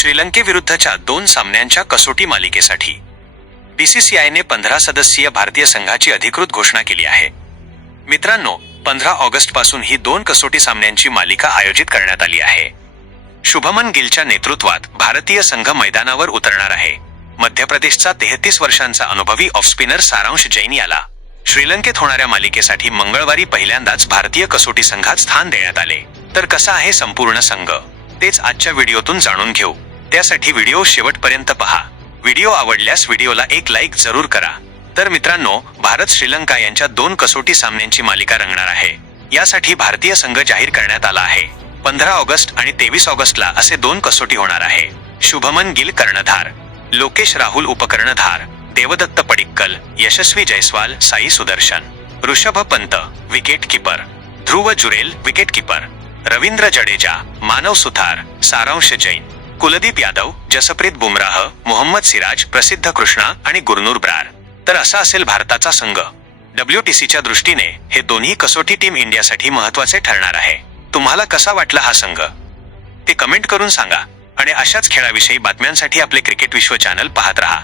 श्रीलंकेविरुद्धच्या 2 सामन्यांच्या कसोटी मालिकेसाठी बीसीसीआयने 15 सदस्यीय भारतीय संघाची अधिकृत घोषणा केली आहे. मित्रांनो, 15 ऑगस्टपासून ही 2 कसोटी सामन्यांची मालिका आयोजित करण्यात आली आहे. शुभमन गिलच्या नेतृत्वात भारतीय संघ मैदानावर उतरणार आहे. मध्य प्रदेशचा 33 वर्षांचा अनुभवी ऑफ स्पिनर सारांश जैन याला श्रीलंकेत होणाऱ्या मालिकेसाठी मंगळवारी पहिल्यांदाच भारतीय कसोटी संघात स्थान देण्यात आले. तर कसा आहे संपूर्ण संघ, तेच आजच्या व्हिडिओतून जाणून घेऊ. त्यासाठी व्हिडिओ शेवटपर्यंत पहा. व्हिडिओ आवडल्यास व्हिडिओला एक लाईक जरूर करा. तर मित्रांनो, भारत श्रीलंका यांच्या 2 कसोटी सामन्यांची मालिका रंगणार आहे. यासाठी भारतीय संघ जाहीर करण्यात आला आहे. 15 ऑगस्ट आणि 23 ऑगस्टला असे 2 कसोटी होणार आहे. शुभमन गिल कर्णधार, लोकेश राहुल उपकर्णधार, देवदत्त पडिक्कल, यशस्वी जयस्वाल, साई सुदर्शन, ऋषभ पंत विकेटकीपर, ध्रुव जुरेल विकेटकीपर, रवींद्र जडेजा, मानव सुथार, सारांश जैन, कुलदीप यादव, जसप्रीत बुमराह, मोहम्मद सिराज, प्रसिद्ध कृष्णा आणि गुरनूर ब्रार. तर असा असेल भारताचा संघ. WTCच्या दृष्टीने हे दोन्ही कसोटी टीम इंडियासाठी महत्त्वाचे ठरणार आहे. तुम्हाला कसा वाटला हा संघ, ते कमेंट करून सांगा. आणि अशाच खेळाविषयी बातम्यांसाठी आपले क्रिकेट विश्व चॅनल पाहत रहा.